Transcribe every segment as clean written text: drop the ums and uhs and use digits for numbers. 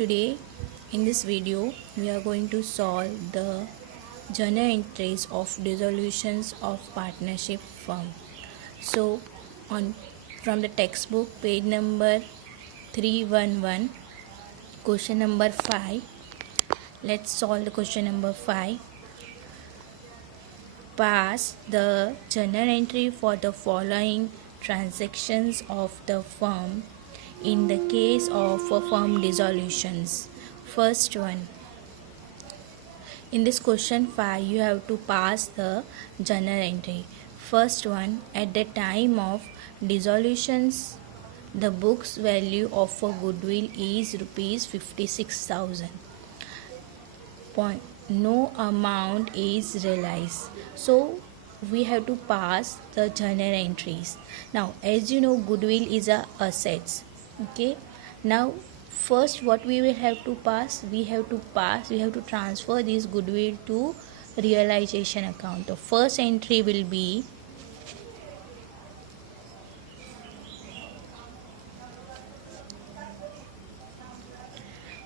Today in this video we are going to solve the journal entries of dissolutions of partnership firm. So on from the textbook page number 311, question number 5. Let's solve the question number 5. Pass the journal entry for the following transactions of the firm in the case of firm dissolutions. First one, in this question 5 you have to pass the journal entry. First one, at the time of dissolutions the book's value of a goodwill is rupees 56,000. No amount is realized. So we have to pass the journal entries. Now as you know, goodwill is a assets. Okay, now first what we will have to pass, we have to transfer this goodwill to realization account. The first entry will be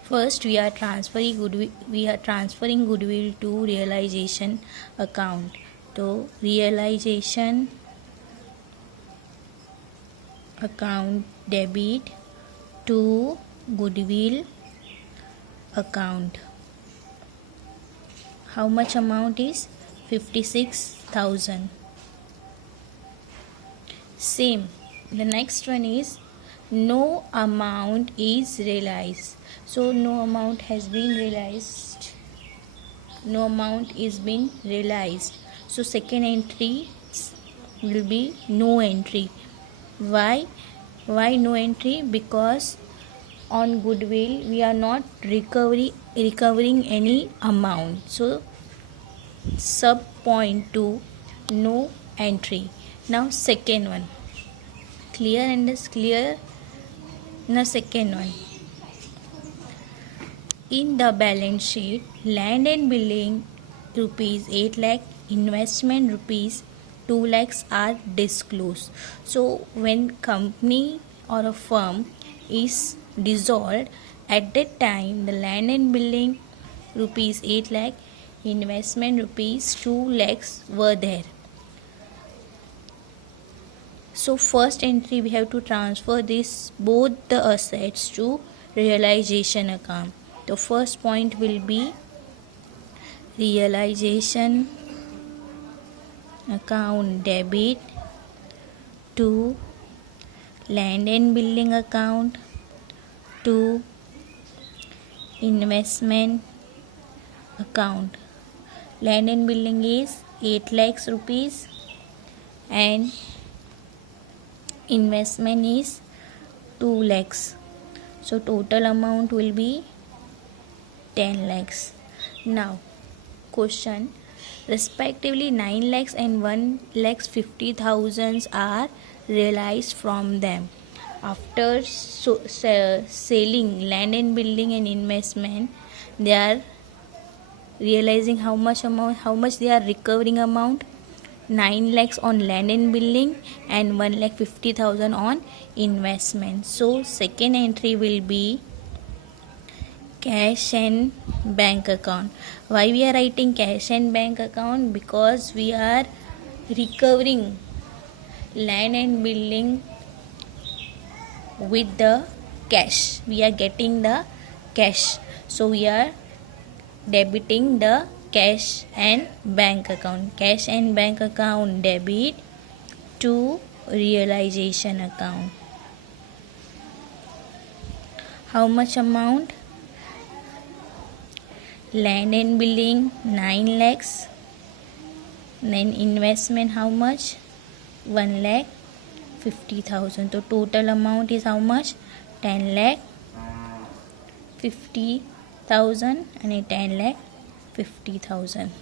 first we are transferring goodwill to realization account. So realization account debit to goodwill account. How much amount is 56,000. Same, the next one is no amount is realized. So no amount has been realized. No amount is been realized. So second entry will be no entry. Why no entry? Because on goodwill we are not recovering any amount. So sub point 2, no entry. Now second one, clear? Now second one, in the balance sheet land and building rupees 8 lakh, investment rupees 2 lakhs are disclosed. So when company or a firm is dissolved, at that time the land and building rupees 8 lakh, investment rupees 2 lakhs were there. So first entry we have to transfer this both the assets to realization account. The first point will be realization account debit to land and building account to investment account. Land and building is 8 lakhs rupees and investment is 2 lakhs. So total amount will be 10 lakhs. Now question, respectively 9 lakhs and 1 lakhs 50,000 are realized from them. After selling land and building and investment, they are realizing how much they are recovering amount. 9 lakhs on land and building and 1 lakh 50,000 on investment. So second entry will be cash and bank account. Why we are writing cash and bank account? Because we are recovering land and building with the cash. We are getting the cash. So we are debiting the cash and bank account. Cash and bank account debit to realization account. How much amount? Land and building 9 lakhs. Then investment how much? 1 lakh 50,000. So total amount is how much? 10 lakh 50,000 and a 10 lakh 50,000.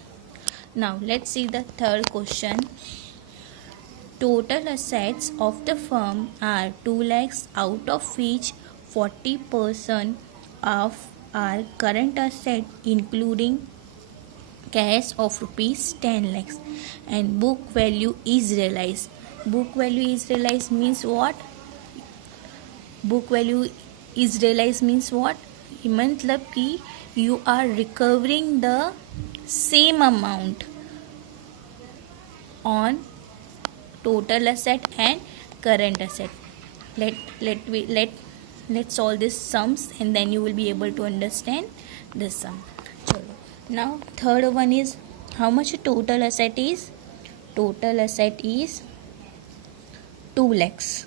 Now let's see the third question. Total assets of the firm are 2 lakhs, out of which 40% of are current asset including cash of rupees 10 lakhs and book value is realized. Book value is realized means what? Book value is realized means what? मतलब कि you are recovering the same amount on total asset and current asset. Let's solve these sums and then you will be able to understand this sum. Chalo. Now third one is how much total asset is. Total asset is 2 lakhs.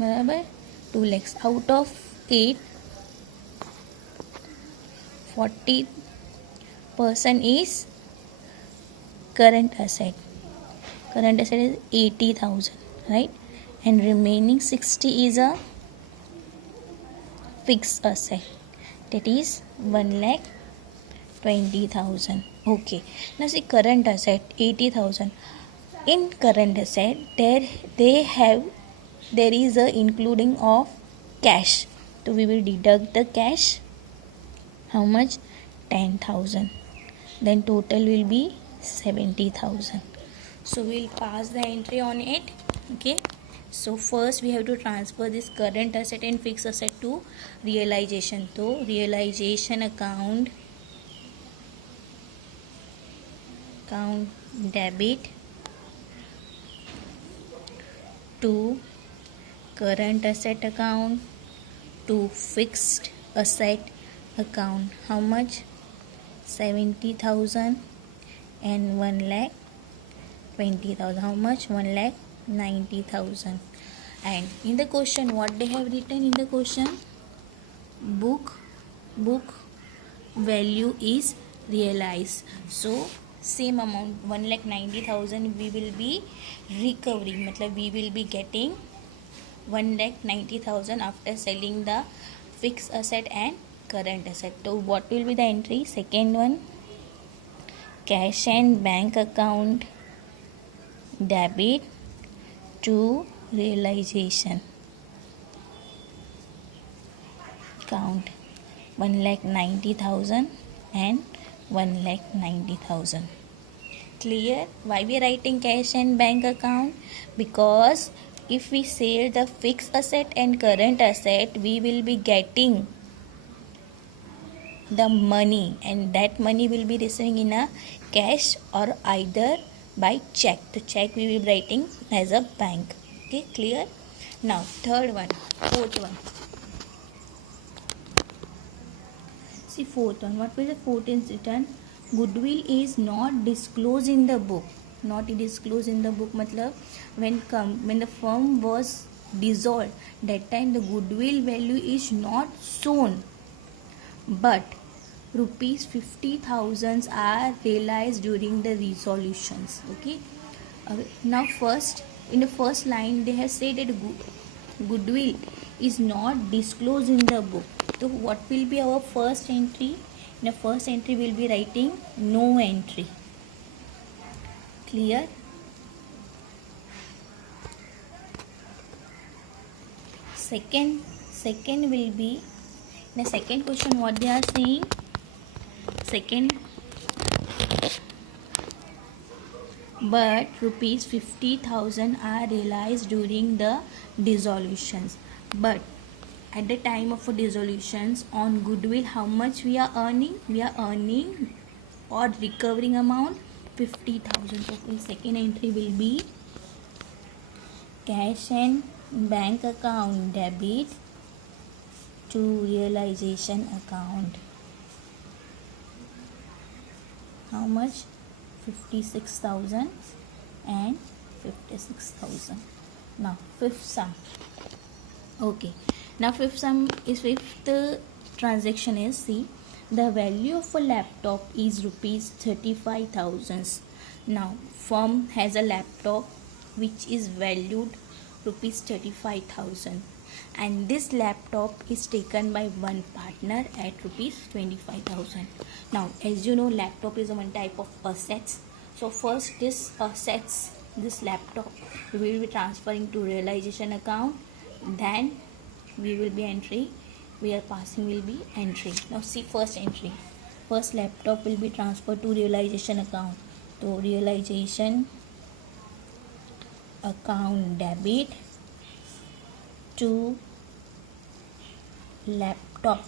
बराबर 2 lakhs. Out of it 40% is current asset. Current asset is 80,000, right? And remaining 60 is a fixed asset, that is 1,20,000. Okay, now see current asset 80,000. In current asset there is a including of cash, so we will deduct the cash. How much? 10,000. Then total will be 70,000. So we'll pass the entry on it. Okay, so first we have to transfer this current asset and fixed asset to realization. So realization account debit to current asset account to fixed asset account. How much? 70,000 and 1,20,000. How much? 1,90,000. And in the question, what they have written in the question? Book value is realized. So same amount 1,90,000 we will be recovering. मतलब we will be getting 1,90,000 after selling the fixed asset and current asset. So what will be the entry? Second one, cash and bank account debit to realization account 1,90,000 and 1,90,000. Clear? Why we are writing cash and bank account? Because if we sell the fixed asset and current asset, we will be getting the money, and that money will be receiving in a cash or either by check. The check we will be writing as a bank. Okay, clear? Now fourth one. See fourth one. What will the fourth is written? Goodwill is not disclosed in the book. Not disclosed in the book matlab when the firm was dissolved, that time the goodwill value is not shown, but rupees 50,000 are realized during the resolutions. Okay, now first in the first line they have said that goodwill is not disclosed in the book. So what will be our first entry? In the first entry we will be writing no entry. Clear? Second will be, in the second question what they are saying, but rupees 50,000 are realized during the dissolutions. But at the time of dissolutions on goodwill, how much we are earning? We are earning or recovering amount 50,000. So the second entry will be cash and bank account debit to realization account. How much? 56,000 and 56,000. Now fifth sum. Okay, now fifth transaction is, see, the value of a laptop is rupees 35,000. Now firm has a laptop which is valued rupees 35,000, and this laptop is taken by one partner at rupees 25,000. Now as you know, laptop is one type of assets. So first this assets, this laptop, we will be transferring to realization account, then we will be entry, we are passing will be entry. Now see first entry, first laptop will be transferred to realization account. So realization account debit to laptop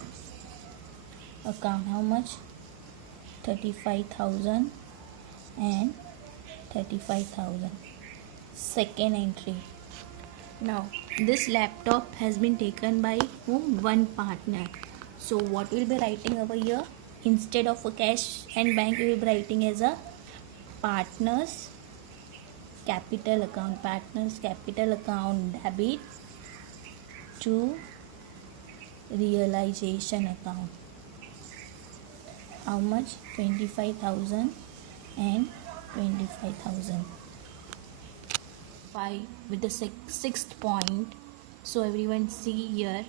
account. How much? 35,000 and 35,000. Second entry. Now this laptop has been taken by whom? One partner. So what we'll be writing over here? Instead of a cash and bank, we will be writing as a partners capital account. Partners capital account debit to realization account. How much? 25,000 and 25,000. 5 with the sixth point. So everyone see here,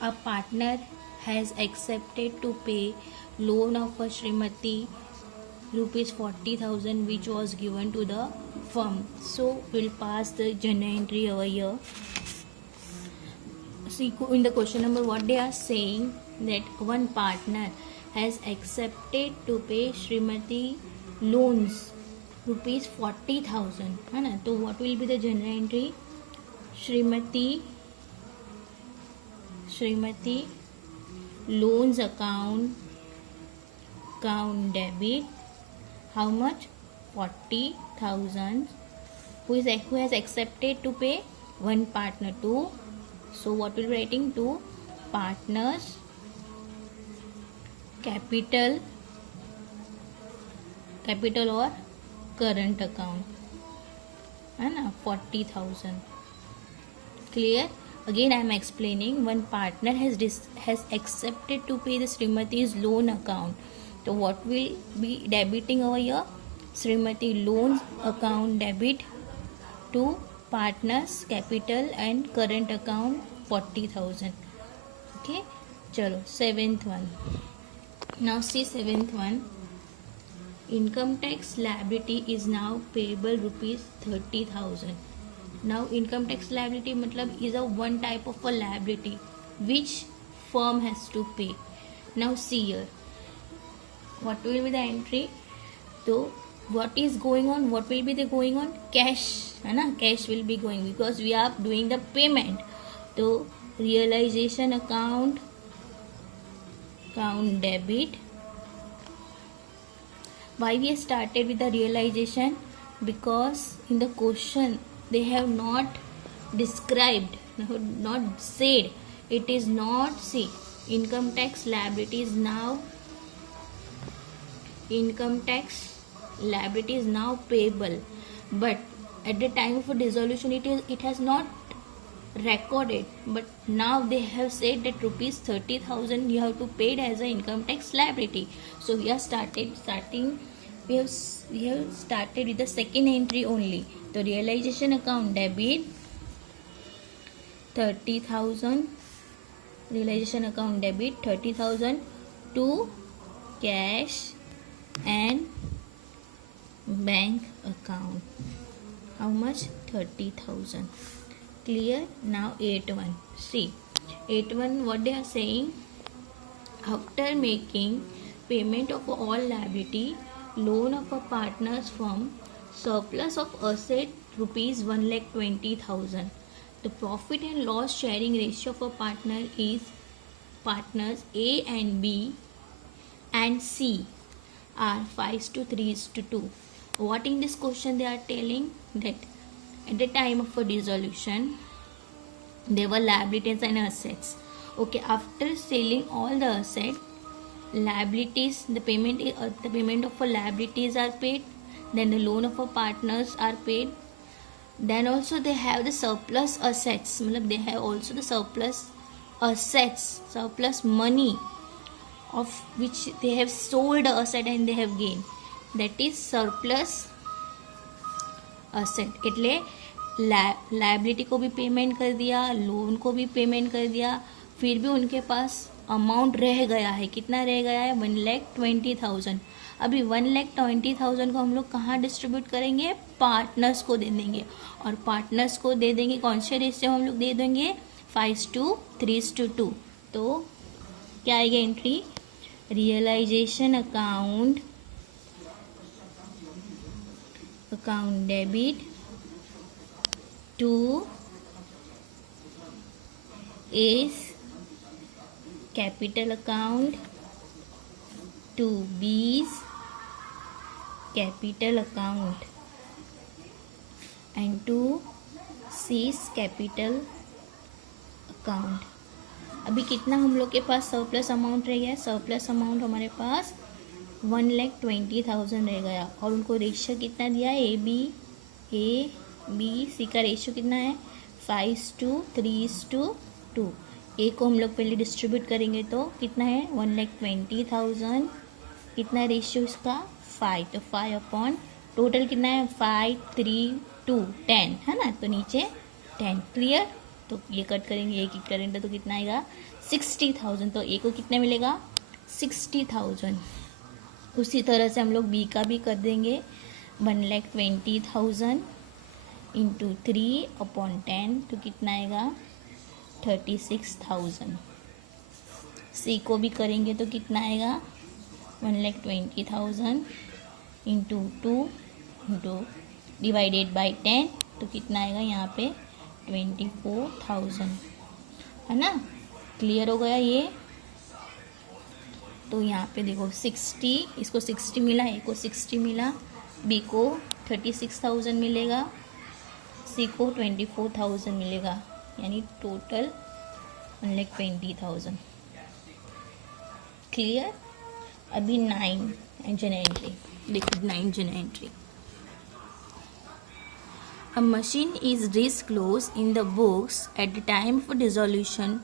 a partner has accepted to pay loan of a Srimati rupees 40,000 which was given to the firm. So we'll pass the journal entry over here. See in the question number what they are saying, that one partner has accepted to pay Srimati loans rupees 40,000. So what will be the journal entry? Srimati loans account debit. How much? 40,000. Who has accepted to pay? One partner. Two. So what will be writing? To partners capital or current account. 40,000. Clear? Again I am explaining. One partner has accepted to pay the Srimati's loan account. So what will be debiting over here? Srimati loans account debit to partners capital and current account 40,000. Okay, chalo seventh one. Now see seventh one. Income tax liability is now payable rupees 30,000. Now income tax liability matlab is a one type of a liability which firm has to pay. Now see here, what will be the entry? So what is going on? What will be the going on? Cash, cash will be going because we are doing the payment. So realization account debit. Why we started with the realization? Because in the question they have not described, not said. It is not, see, income tax liability is now payable, but at the time of a dissolution it has not recorded, but now they have said that rupees 30,000 you have to pay it as an income tax liability. So we have started with the second entry only. The realization account debit 30,000, realization account debit 30,000 to cash and bank account. How much? 30,000. Clear? Now 8.1. See 8.1 what they are saying. After making payment of all liability, loan of a partner's firm, surplus of asset rupees 1,20,000. The profit and loss sharing ratio of a partner is partners A and B and C are 5:3:2. What in this question they are telling? That at the time of a dissolution there were liabilities and assets. Okay, after selling all the assets, liabilities, the payment of a liabilities are paid, then the loan of a partners are paid, then also they have the surplus assets, they have also the surplus assets, surplus money of which they have sold the asset and they have gained, that is surplus asset. એટલે liability को भी payment कर दिया, loan को भी payment कर दिया, फिर भी उनके पास अमाउंट रह गया है. कितना रह गया है? 1,20,000. अभी 1,20,000 को हम लोग कहाँ डिस्ट्रीब्यूट करेंगे? पार्टनर्स को दे देंगे. और पार्टनर्स को दे देंगे कौन से रेशियो हम लोग दे देंगे? 5:3:2. तो क्या आएगा entry? Realisation account debit to is capital account, to B's capital account and to C's capital account. अभी कितना हम लोग के पास सरप्लस अमाउंट रह गया? सरप्लस अमाउंट हमारे पास 1,20,000 रह गया और उनको रेशियो कितना दिया है? ए बी सी का रेशियो कितना है? 5:3:2. ए को हम लोग पहले डिस्ट्रीब्यूट करेंगे तो कितना है? 1,20,000. कितना रेशियो इसका? 5. तो 5 अपॉन टोटल कितना है? 5, 3, 2, 10 है ना. तो नीचे 10. क्लियर. तो ये कट करेंगे, एक करेंगे तो कितना आएगा? 60,000. तो ए को कितना मिलेगा? 60,000. उसी तरह से हम लोग बी का भी कर देंगे. 1,20,000 इंटू 3/10 तो कितना आएगा? 36,000. सी को भी करेंगे तो कितना आएगा? 1,20,000 इंटू 2 इंटू डिवाइडेड बाई 10 तो कितना आएगा यहाँ पे? 24,000 है ना. क्लियर हो गया ये. तो यहाँ पे देखो 60, इसको 60 मिला, ए को 60 मिला, बी को 36,000 मिलेगा, सी को 24,000 मिलेगा, यानी टोटल 1,20,000. क्लियर. अभी 9 जनरल एंट्री देखो. 9 general entry. A machine is disclosed in the books at the time of dissolution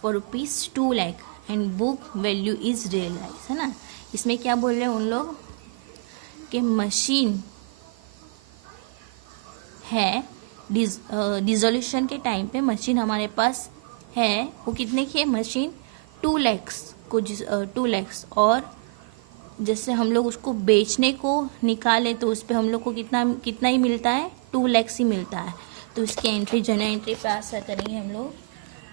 for rupees 2 lakh and book value is realized. है ना. इसमें क्या बोल रहे हैं उन लोग कि मशीन है, डिसोल्यूशन के टाइम पे मशीन हमारे पास है. वो कितने की है मशीन? 2 lakhs को 2 lakhs. और जैसे हम लोग उसको बेचने को निकाले तो उस पर हम लोग को कितना ही मिलता है? 2 lakhs ही मिलता है. तो इसकी एंट्री जनरल एंट्री पे आशा करेंगे हम लोग.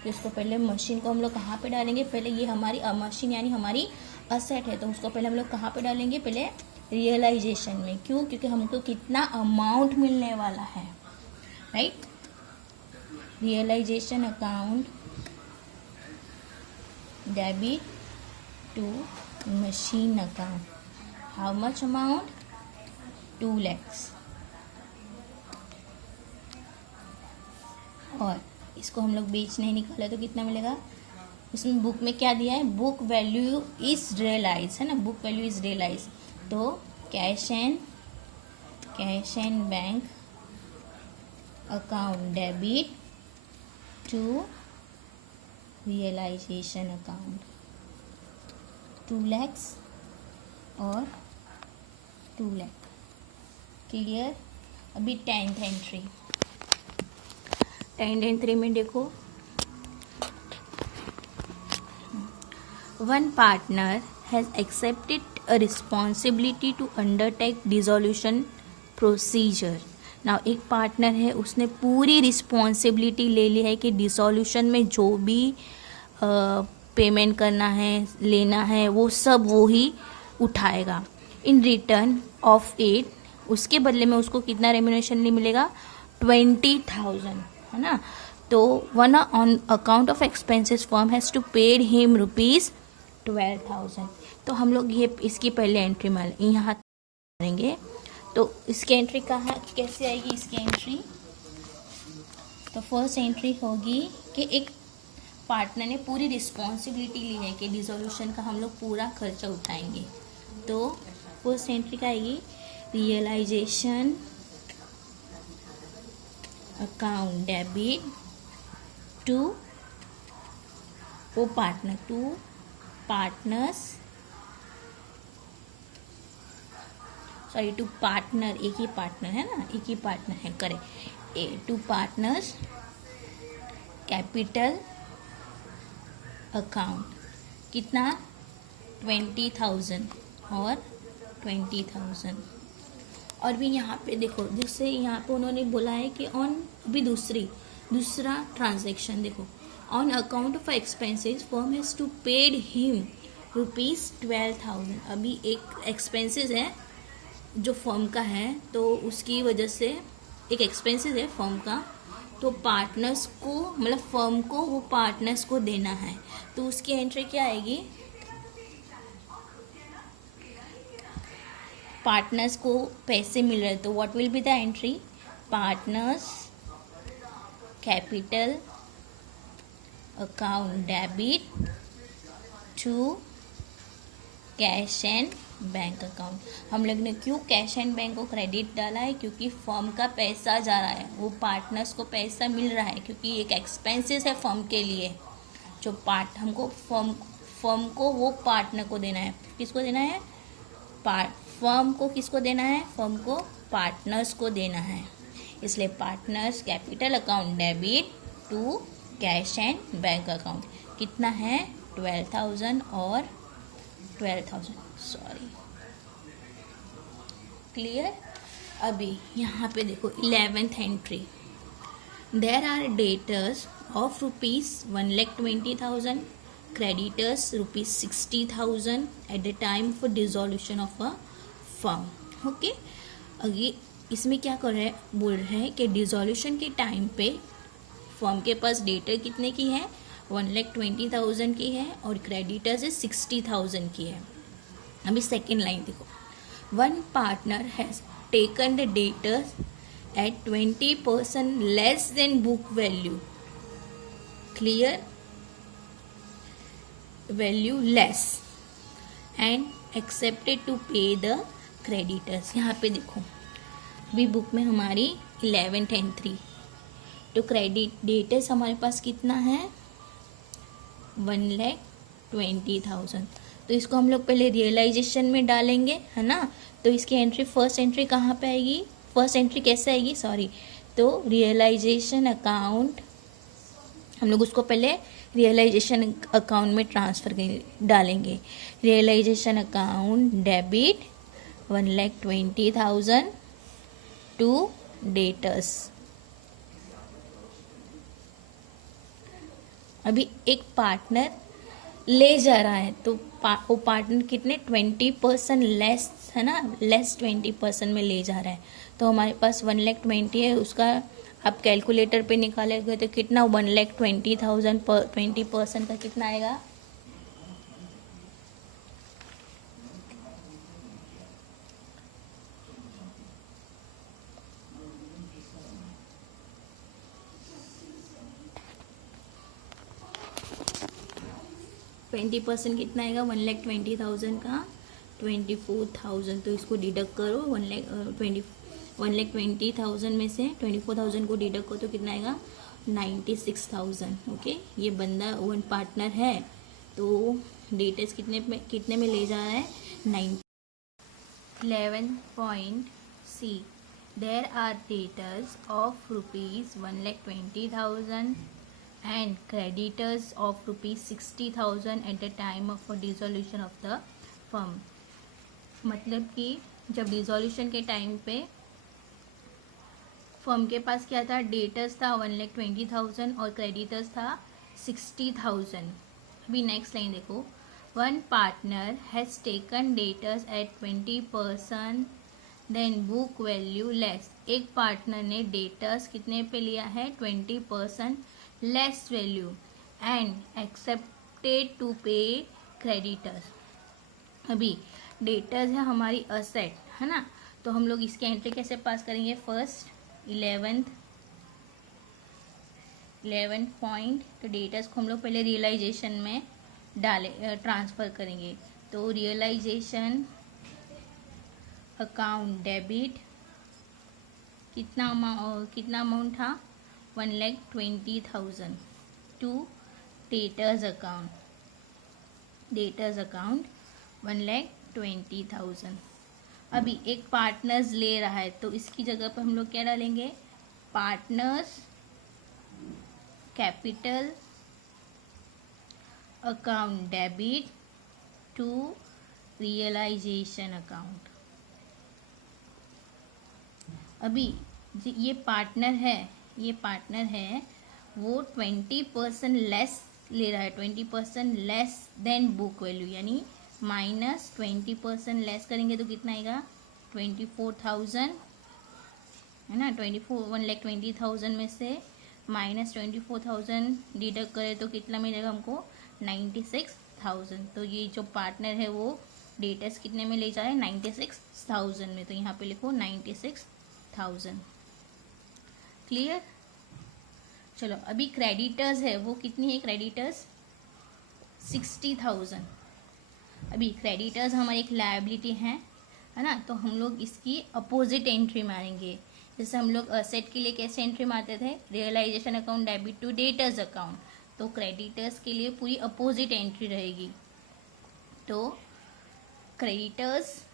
तो इसको पहले मशीन को हम लोग कहाँ पे डालेंगे? पहले ये हमारी मशीन यानी हमारी असेट है, तो उसको पहले हम लोग कहाँ पे डालेंगे? पहले रियलाइजेशन में. क्यों? क्योंकि हमको कितना अमाउंट मिलने वाला है. Right. Realisation account debit to machine account. How much amount? 2 lakhs. और इसको हम लोग बेचने निकाले तो कितना मिलेगा? उसमें बुक में क्या दिया है? बुक वैल्यू इज रियलाइज है ना. Book value is realise. तो cash and bank account debit to realisation account. 2 lakhs और 2 lakh. क्लियर. अभी 10th एंट्री. 10th एंट्री में देखो, one partner has accepted a responsibility to undertake dissolution procedure. Now एक partner है, उसने पूरी responsibility ले ली है कि डिसोल्यूशन में जो भी पेमेंट करना है, लेना है, वो सब वो ही उठाएगा. इन रिटर्न ऑफ इट, उसके बदले में उसको कितना रेम्यूनरेशन मिलेगा? 20,000 है ना. तो one on account of expenses firm has to paid him ₹12,000. तो हम लोग ये इसकी पहले एंट्री में यहाँ करेंगे. तो इसकी एंट्री कहाँ कैसे आएगी? इसकी एंट्री तो फर्स्ट एंट्री होगी कि एक पार्टनर ने पूरी रिस्पॉन्सिबिलिटी ली है कि डिसोल्यूशन का हम लोग पूरा खर्चा उठाएंगे. तो फर्स्ट एंट्री का आएगी रियलाइजेशन अकाउंट डेबिट टू वो partner, to partners, sorry to partner, एक ही पार्टनर है ना, एक ही पार्टनर है, correct. To partners capital account. कितना? 20,000 और 20,000. और भी यहाँ पे देखो, जैसे यहाँ पे उन्होंने बोला है कि ऑन भी दूसरा ट्रांजैक्शन देखो, on account of expenses firm has to paid him ₹12,000. अभी एक एक्सपेंसेस है जो फर्म का है, तो उसकी वजह से एक एक्सपेंसेस है फर्म का, तो पार्टनर्स को मतलब फर्म को वो पार्टनर्स को देना है, तो उसकी एंट्री क्या आएगी? पार्टनर्स को पैसे मिल रहे, तो what will be the entry? Partners capital account debit to cash and bank account. हम लोग ने क्यों कैश एंड बैंक को क्रेडिट डाला है? क्योंकि फर्म का पैसा जा रहा है, वो पार्टनर्स को पैसा मिल रहा है, क्योंकि एक एक्सपेंसेस है फर्म के लिए, जो हमको फर्म को वो पार्टनर को देना है। किसको देना है? फर्म को किसको देना है? फर्म को पार्टनर्स को देना है। इसलिए partners capital account debit to cash and bank account कितना है? 12,000 और 12,000, सॉरी, क्लियर। अभी यहाँ पे देखो 11th entry, there are debtors of ₹1,20,000, creditors ₹60,000 at the time for dissolution of a firm. Okay, अगे इसमें क्या कर रहे हैं? बोल रहे हैं कि डिसॉल्यूशन के टाइम पे फर्म के पास डेटर कितने की है? 1,20,000 की है और क्रेडिटर्स 60,000 की है। अभी सेकेंड लाइन देखो, one partner has taken the debtors at 20% less than book value, clear, value less, and accepted to pay the creditors. यहाँ पे देखो अभी बुक में हमारी 11th एंट्री, तो क्रेडिट डेटर्स हमारे पास कितना है? 1,20,000। तो इसको हम लोग पहले रियलाइजेशन में डालेंगे, है ना। तो इसकी एंट्री फर्स्ट एंट्री कहाँ पे आएगी? फर्स्ट एंट्री कैसे आएगी? सॉरी, तो रियलाइजेशन अकाउंट हम लोग उसको पहले रियलाइजेशन अकाउंट में ट्रांसफ़र डालेंगे। Realisation account debit 1,20,000 to debtors. अभी एक पार्टनर ले जा रहा है, तो वो पार्टनर कितने? 20% लेस, है ना, लेस 20% में ले जा रहा है। तो हमारे पास 1,20,000 है, उसका आप कैलकुलेटर पे निकालेंगे तो कितना? 1,20,000 पर 20% का कितना आएगा? ट्वेंटी परसेंट कितना आएगा? 1,20,000 का 24,000, तो इसको डिडक्ट करो। 1,20,000 में से 24,000 को डिडक्ट करो तो कितना आएगा? 96,000। ओके, ये बंदा वन पार्टनर है, तो डेटर्स कितने में ले जा रहा है? 11 point C, there are debtors of ₹1,20,000 and creditors of ₹60,000 at the time of dissolution of the firm। मतलब कि जब डिसोल्यूशन के टाइम पे फर्म के पास क्या था? डेटर्स था 1,20,000 और क्रेडिटर्स था 60,000। अभी नेक्स्ट लाइन देखो, one partner has taken debtors at 20% than book value less. एक पार्टनर ने डेटर्स कितने पे लिया है? 20% less value and accepted to pay creditors. अभी डेटर्स है हमारी असेट, है ना, तो हम लोग इसकी एंट्री कैसे पास करेंगे? फर्स्ट 11th पॉइंट, तो डेटर्स को हम लोग पहले रियलाइजेशन में ट्रांसफ़र करेंगे। तो रियलाइजेशन अकाउंट डेबिट कितना अमाउंट था? 1,20,000 टू डेटर्स अकाउंट 1,20,000। अभी एक पार्टनर्स ले रहा है, तो इसकी जगह पर हम लोग क्या डालेंगे? Partners capital account debit to realisation account. अभी ये पार्टनर है वो 20% लेस ले रहा है, 20% लेस देन बुक वैल्यू, यानी माइनस 20% लेस करेंगे तो कितना आएगा? 24,000, है ना। 1,20,000 में से -24,000 डिडक्ट करें तो कितना मिलेगा हमको 96,000। तो ये जो पार्टनर है वो डेटर्स कितने में ले जा रहे हैं 96,000 में, तो यहाँ पे लिखो 96,000। क्लियर। चलो अभी क्रेडिटर्स है वो कितनी है, क्रेडिटर्स 60,000। अभी क्रेडिटर्स हमारी एक लायबिलिटी है ना, तो हम लोग इसकी अपोजिट एंट्री मारेंगे। जैसे हम लोग असेट के लिए कैसे एंट्री मारते थे, realisation account debit to debtors account, तो क्रेडिटर्स के लिए पूरी अपोजिट एंट्री रहेगी। तो creditors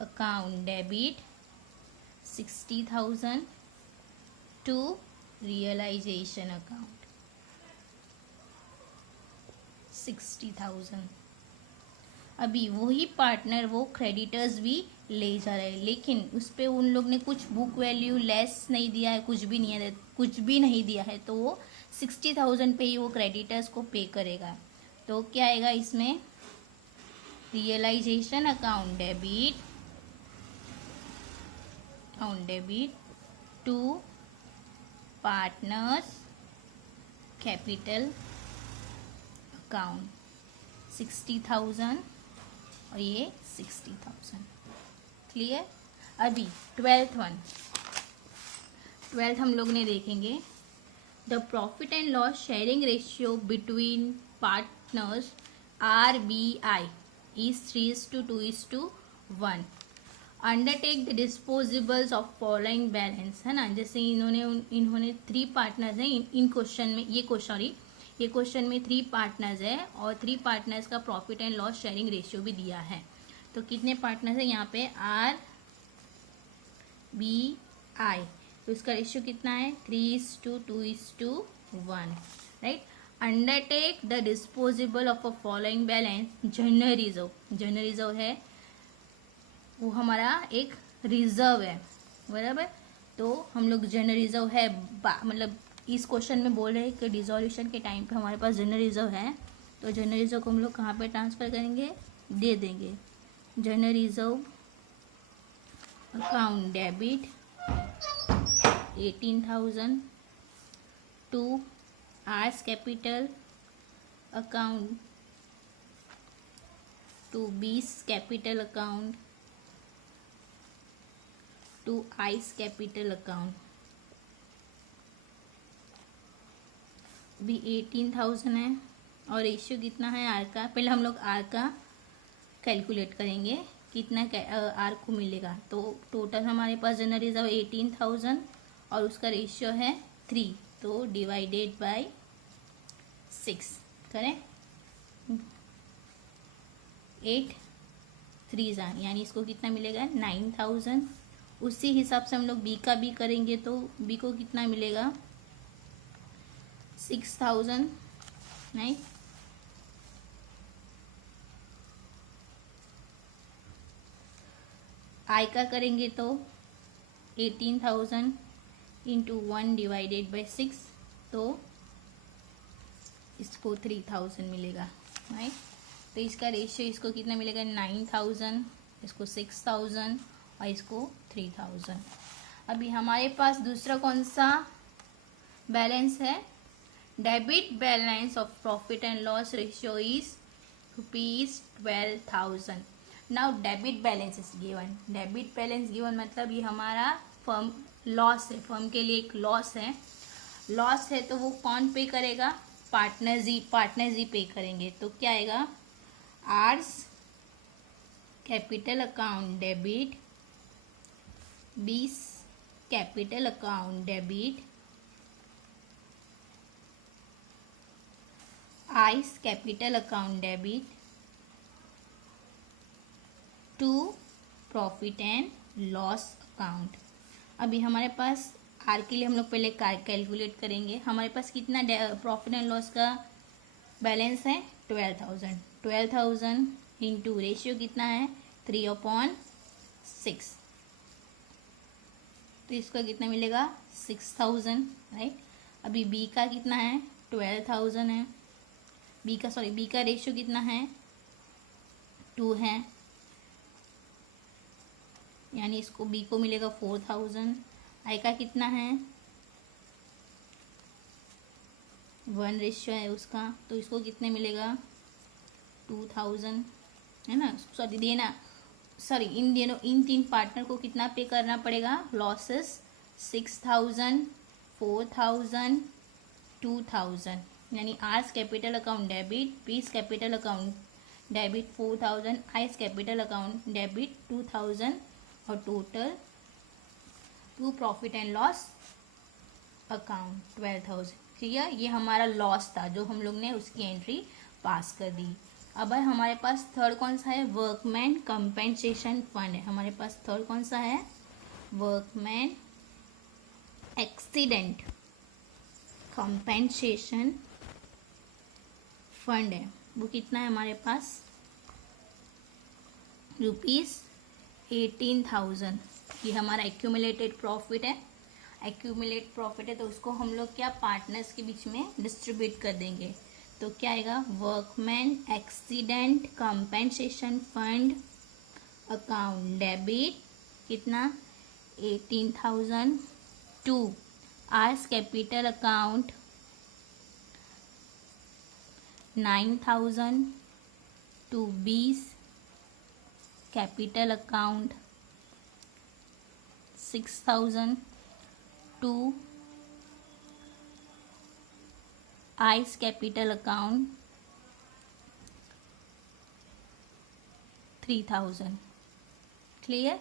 account debit 60,000 to realisation account 60,000। अभी वही पार्टनर वो क्रेडिटर्स भी ले जा रहे हैं, लेकिन उस पर उन लोग ने कुछ बुक वैल्यू लेस नहीं दिया है, कुछ भी नहीं दिया है, तो वो 60,000 पे ही वो क्रेडिटर्स को पे करेगा। तो क्या आएगा इसमें, realisation account debit to partners capital account 60,000 और ये 60,000। क्लियर। अभी 12th हम लोग ने देखेंगे, the profit and loss sharing ratio between partners RBI is 3:2:1। Undertake the disposables of following balance, है ना। जैसे इन्होंने 3 पार्टनर्स हैं इन क्वेश्चन में, ये क्वेश्चन में 3 पार्टनर्स है और 3 पार्टनर्स का profit and loss sharing ratio भी दिया है। तो कितने पार्टनर्स है यहाँ पे, RBI, तो इसका रेशियो कितना है 3:2:1, right. Undertake the disposable of a following balance, general reserve है वो हमारा एक रिजर्व है, बराबर। तो हम लोग जनरल रिजर्व है, मतलब इस क्वेश्चन में बोल रहे हैं कि डिसॉल्यूशन के टाइम पे हमारे पास जनरल रिजर्व है, तो जनरल रिजर्व को हम लोग कहाँ पे ट्रांसफ़र करेंगे, दे देंगे। General reserve account debit 18,000 to R's capital account to B's capital account to I's capital account. भी 18,000 है और रेशियो कितना है आर का, पहले हम लोग आर का कैलकुलेट करेंगे कितना आर को मिलेगा। तो टोटल हमारे पास जनरल रिजर्व 18,000 और उसका रेशियो है 3, तो डिवाइडेड बाय 6 करें, 8 3 यानी इसको कितना मिलेगा 9,000। उसी हिसाब से हम लोग बी का भी करेंगे, तो बी को कितना मिलेगा 6,000, नहीं। आई का करेंगे तो 18,000 इंटू 1 डिवाइडेड बाई 6, तो इसको 3,000 मिलेगा, राइट। तो इसका रेशियो इसको कितना मिलेगा 9,000, इसको 6,000 और इसको 3,000। अभी हमारे पास दूसरा कौन सा बैलेंस है, debit balance of profit and loss ratio is ₹12,000। Now debit balance is given, debit balance given मतलब ये हमारा फर्म लॉस है, फर्म के लिए एक लॉस है तो वो कौन पे करेगा, पार्टनर्स ही पे करेंगे। तो क्या आएगा, R's capital account debit, B's capital account debit, I's capital account debit to profit and loss account. अभी हमारे पास आर के लिए हम लोग पहले कैलकुलेट करेंगे। हमारे पास कितना प्रॉफिट एंड लॉस का बैलेंस है 12,000 इंटू रेशियो कितना है 3/6, तो इसका कितना मिलेगा 6,000, राइट। अभी बी का कितना है 12,000 है, बी का रेशियो कितना है 2 है, यानी इसको बी को मिलेगा 4,000 आई का कितना है 1 रेशियो है उसका, तो इसको कितने मिलेगा 2000 है ना, सॉरी देना, सॉरी इन तीन पार्टनर को कितना पे करना पड़ेगा लॉसेस 6000 4000 2000, यानी R's capital account debit, P's capital account debit 4000, I's capital account debit 2000 और total to profit and loss account 12000। Clear, ये हमारा लॉस था जो हम लोग ने उसकी एंट्री पास कर दी। अब हमारे पास थर्ड कौन सा है, वर्कमैन कंपेंसेशन फंड है। हमारे पास थर्ड कौन सा है, वर्कमैन एक्सीडेंट कंपेंसेशन फंड है। वो कितना है हमारे पास ₹18,000। ये हमारा एक्यूमुलेटेड प्रॉफिट है, एक्यूमुलेट प्रॉफिट है, तो उसको हम लोग क्या पार्टनर्स के बीच में डिस्ट्रीब्यूट कर देंगे। तो क्या आएगा, workman accident compensation fund account debit कितना 18,000 to R's capital account 9,000 to B's capital account 6,000 to I's capital account 3,000। Clear.